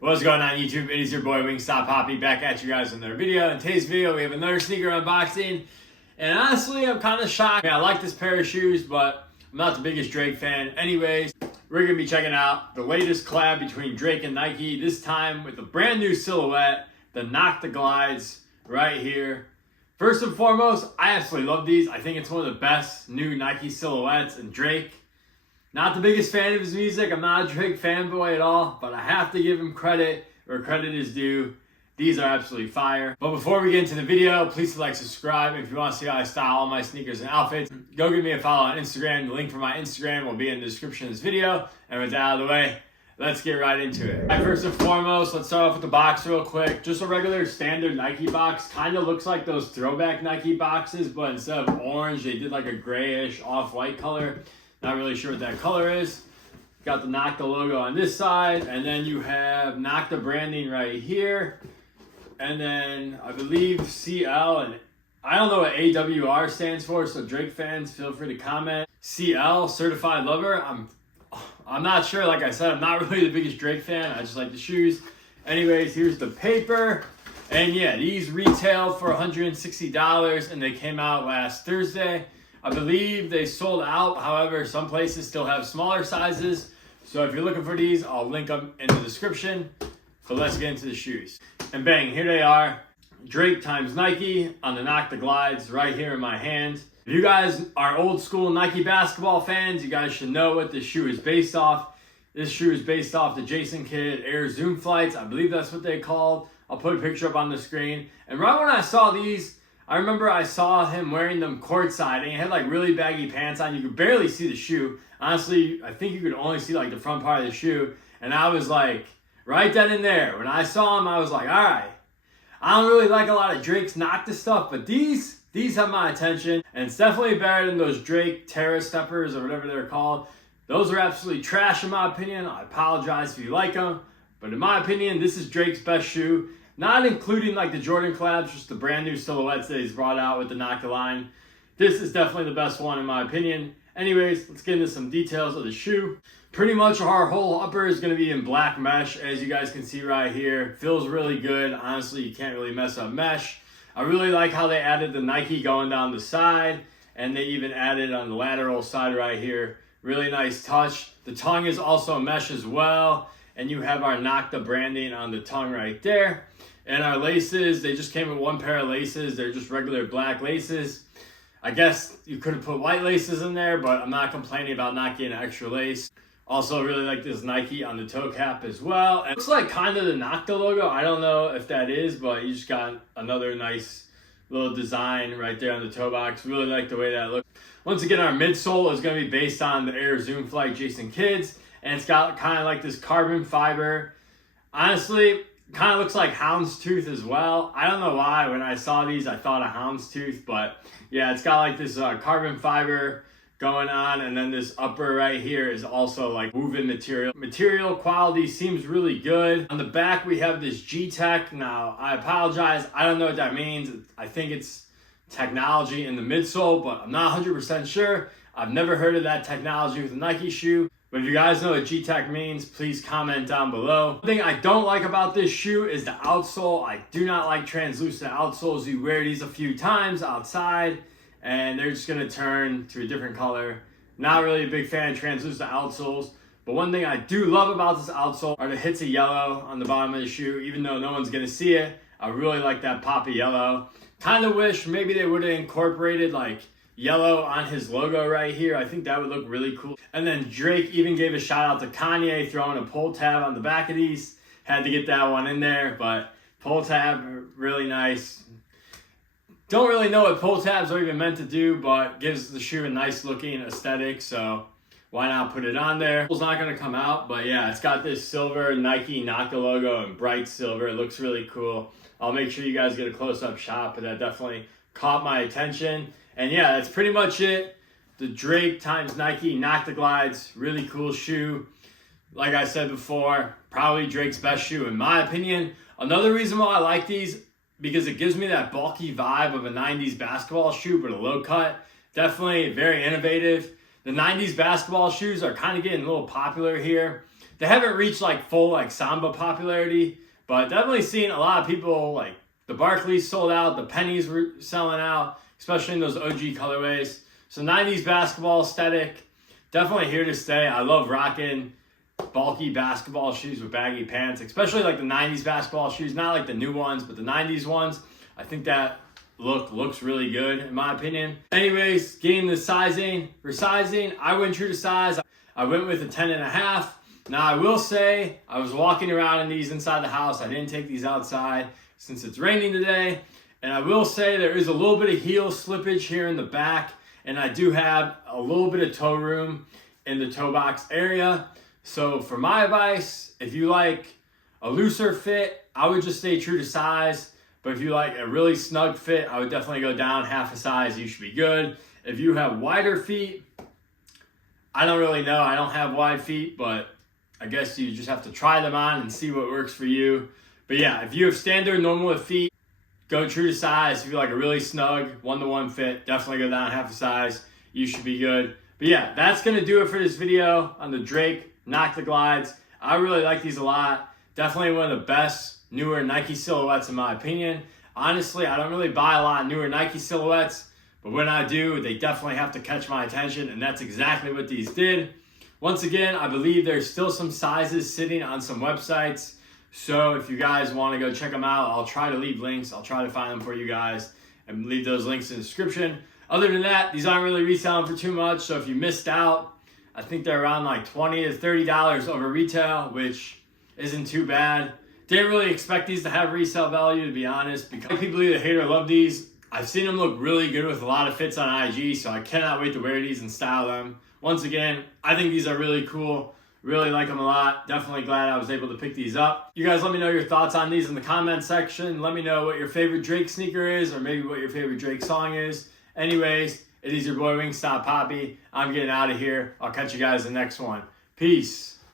What's going on YouTube? It is your boy Wingstop Poppy back at you guys with another video. In today's video we have another sneaker unboxing, and honestly I'm kind of shocked. I like this pair of shoes, but I'm not the biggest Drake fan. Anyways, we're going to be checking out the latest collab between Drake and Nike, this time with a brand new silhouette, the NOCTA glides right here. First and foremost, I absolutely love these. I think it's one of the best new Nike silhouettes, and Drake, not the biggest fan of his music. I'm not a Drake fanboy at all, but I have to give him credit where credit is due. These are absolutely fire. But before we get into the video, please like, subscribe. If you want to see how I style all my sneakers and outfits, go give me a follow on Instagram. The link for my Instagram will be in the description of this video. And with that out of the way, let's get right into it. Right, first and foremost, let's start off with the box real quick. Just a regular standard Nike box. Kind of looks like those throwback Nike boxes, but instead of orange, they did like a grayish off-white color. Not really sure what that color is. Got the NOCTA logo on this side, and then you have NOCTA branding right here. And then I believe CL, and I don't know what AWR stands for, so Drake fans, feel free to comment. CL, Certified Lover. I'm not sure. Like I said, I'm not really the biggest Drake fan. I just like the shoes. Anyways, here's the paper. And yeah, these retailed for $160, and they came out last Thursday. I believe they sold out. However, some places still have smaller sizes. So if you're looking for these, I'll link them in the description. But let's get into the shoes. And bang, here they are. Drake times Nike on the NOCTA glides right here in my hand. If you guys are old school Nike basketball fans, you guys should know what this shoe is based off. This shoe is based off the Jason Kidd Air Zoom Flights. I believe that's what they called. I'll put a picture up on the screen. And right when I saw these, I remember I saw him wearing them courtside, and he had like really baggy pants on. You could barely see the shoe. Honestly, I think you could only see like the front part of the shoe. And I was like, right then and there, when I saw him, I was like, all right. I don't really like a lot of Drake's NOCTA stuff, but these have my attention. And it's definitely better than those Drake Terra Steppers or whatever they're called. Those are absolutely trash in my opinion. I apologize if you like them. But in my opinion, this is Drake's best shoe. Not including like the Jordan collabs, just the brand new silhouettes that he's brought out with the NOCTA line. This is definitely the best one in my opinion. Anyways, let's get into some details of the shoe. Pretty much our whole upper is going to be in black mesh, as you guys can see right here. Feels really good. Honestly, you can't really mess up mesh. I really like how they added the Nike going down the side, and they even added on the lateral side right here. Really nice touch. The tongue is also mesh as well, and you have our NOCTA branding on the tongue right there. And our laces, they just came with one pair of laces. They're just regular black laces. I guess you could have put white laces in there, but I'm not complaining about not getting an extra lace. Also, really like this Nike on the toe cap as well. And it looks like kind of the NOCTA logo. I don't know if that is, but you just got another nice little design right there on the toe box. Really like the way that looks. Once again, our midsole is going to be based on the Air Zoom Flight Jason Kidd's, and it's got kind of like this carbon fiber. Honestly, kind of looks like houndstooth as well. I don't know why when I saw these I thought of houndstooth, but yeah, it's got like this carbon fiber going on, and then this upper right here is also like woven material. Material quality seems really good. On the back we have this G-Tech. Now I apologize, I don't know what that means. I think it's technology in the midsole, but I'm not 100% sure. I've never heard of that technology with a Nike shoe. But if you guys know what G-Tech means, please comment down below. One thing I don't like about this shoe is the outsole. I do not like translucent outsoles. You wear these a few times outside, and they're just gonna turn to a different color. Not really a big fan of translucent outsoles. But one thing I do love about this outsole are the hits of yellow on the bottom of the shoe. Even though no one's gonna see it, I really like that pop of yellow. Kind of wish maybe they would have incorporated like yellow on his logo right here. I think that would look really cool. And then Drake even gave a shout out to Kanye throwing a pull tab on the back of these. Had to get that one in there, but pull tab, really nice. Don't really know what pull tabs are even meant to do, but gives the shoe a nice looking aesthetic, so why not put it on there? It's not gonna come out, but yeah, it's got this silver Nike NOCTA logo in bright silver. It looks really cool. I'll make sure you guys get a close-up shot, but that definitely caught my attention. And yeah, that's pretty much it. The Drake times Nike NOCTA glides, really cool shoe. Like I said before, probably Drake's best shoe in my opinion. Another reason why I like these, because it gives me that bulky vibe of a 90s basketball shoe, but a low cut. Definitely very innovative. The 90s basketball shoes are kind of getting a little popular here. They haven't reached like full like Samba popularity, but definitely seen a lot of people like the Barclays sold out, the Pennies were selling out, especially in those OG colorways. So 90s basketball aesthetic, definitely here to stay. I love rocking bulky basketball shoes with baggy pants, especially like the 90s basketball shoes, not like the new ones, but the 90s ones. I think that look looks really good in my opinion. Anyways, getting the sizing, resizing, I went true to size. I went with a 10.5. Now I will say, I was walking around in these inside the house. I didn't take these outside since it's raining today. And I will say there is a little bit of heel slippage here in the back. And I do have a little bit of toe room in the toe box area. So for my advice, if you like a looser fit, I would just stay true to size. But if you like a really snug fit, I would definitely go down half a size. You should be good. If you have wider feet, I don't really know. I don't have wide feet, but I guess you just have to try them on and see what works for you. But yeah, if you have standard normal feet, go true to size. If you like a really snug one-to-one fit, definitely go down half a size. You should be good. But yeah, that's going to do it for this video on the Drake NOCTA glides. I really like these a lot. Definitely one of the best newer Nike silhouettes in my opinion. Honestly, I don't really buy a lot of newer Nike silhouettes, but when I do, they definitely have to catch my attention, and that's exactly what these did. Once again, I believe there's still some sizes sitting on some websites. So if you guys want to go check them out, I'll try to leave links. I'll try to find them for you guys and leave those links in the description. Other than that, these aren't really reselling for too much. So if you missed out, I think they're around like $20 to $30 over retail, which isn't too bad. Didn't really expect these to have resale value, to be honest, because people either hate or love these. I've seen them look really good with a lot of fits on IG, so I cannot wait to wear these and style them. Once again, I think these are really cool. Really like them a lot. Definitely glad I was able to pick these up. You guys let me know your thoughts on these in the comment section. Let me know what your favorite Drake sneaker is, or maybe what your favorite Drake song is. Anyways, it is your boy Wingstop Poppy. I'm getting out of here. I'll catch you guys in the next one. Peace.